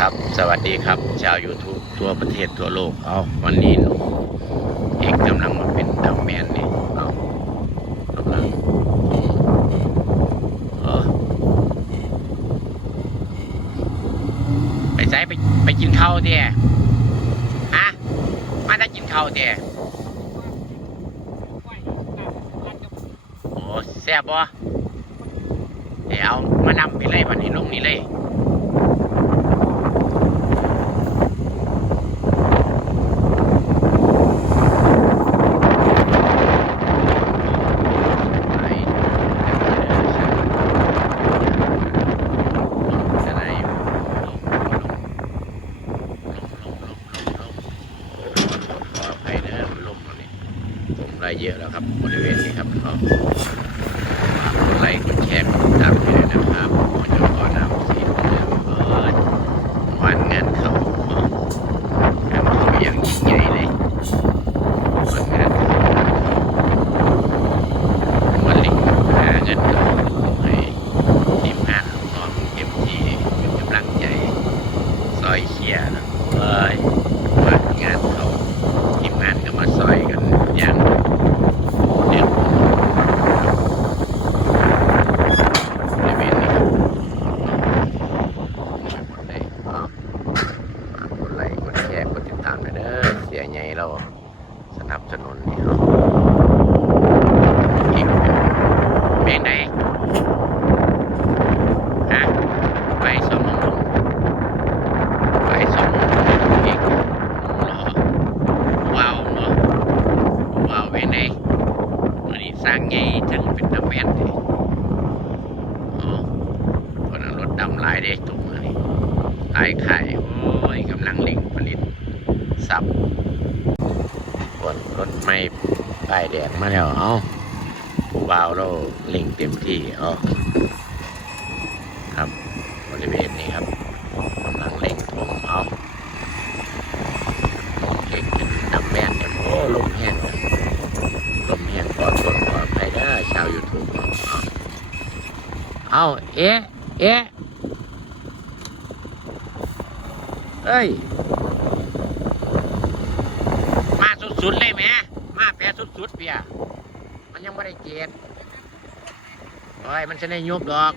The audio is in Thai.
ครับ สวัสดีครับ ชาว YouTube ทั่วประเทศทั่วโลก เอาวันนี้นเอกกำลังมาเป็นดัมแมนนี่เอากำลังเออไปใช้ไปไปกินข้าวเดียฮะมาได้กินข้าวเดียโอ้แซ่บบ่เดี๋ยวเอามานำไปเลยวันนี้ลงนี้เลย ไปจะได้ลงลงลงลงลงขออภัยนะลมตรงนี้ผม ไล่เยอะแล้วครับบริเวณนี้ครับก็กดไลค์กดแชร์กดติดตามให้ด้วยนะครับขอจะขอนำสีเมืองเปิดวันงานเขางานเขาอย่างยิ่งใหญ่เลยวันงานเขาวันล็กหาเงินให้ทีมงานลูกน้องเต็มทีเป็นกำลังใจซอยเชียร์นะเอ้ยว่างานเขาทีมงานก็มาซอยกันอย่างเด็ดบริเวณนี้ครับไม่หมดเลยเอาฝากกดไลค์กดแชร์กดติดตามหน่อยเด้อ เสียใหญ่เราสนับสนุนนี่เนาะอีกเพลงไหนฮะไปสมองไปสมองอีกเหรอว้าวเนาะว้าวเพลงไหนวันนี้สร้างไงทั้งเป็นน้ำแม่นเลยอ๋อคนเอารถดำหลายได้ตุ่มอันนี้ขายไข่โอ้ยกำลังเล่งผลิตสับ นรถไม่ป้ายแดงมาแล้วเอ้าผู้บ่าวเราเล่งเต็มที่เอ๋อครับบริเวณนี้ครับกำลังเล่งผมเอาเก่งเป็นนำแม่นเนี่ยโอ้ลมแห้งลมแห้งก่อนต้นก่อนไปได้ชาวยูทูบเอาเอาเอ๊ะเอ๊ะเอ้ย มา สุดๆเลยแม่มาแปรสุดๆเปียมันยังไม่ได้เกตโอ้ยมันจะได้ยุบดอก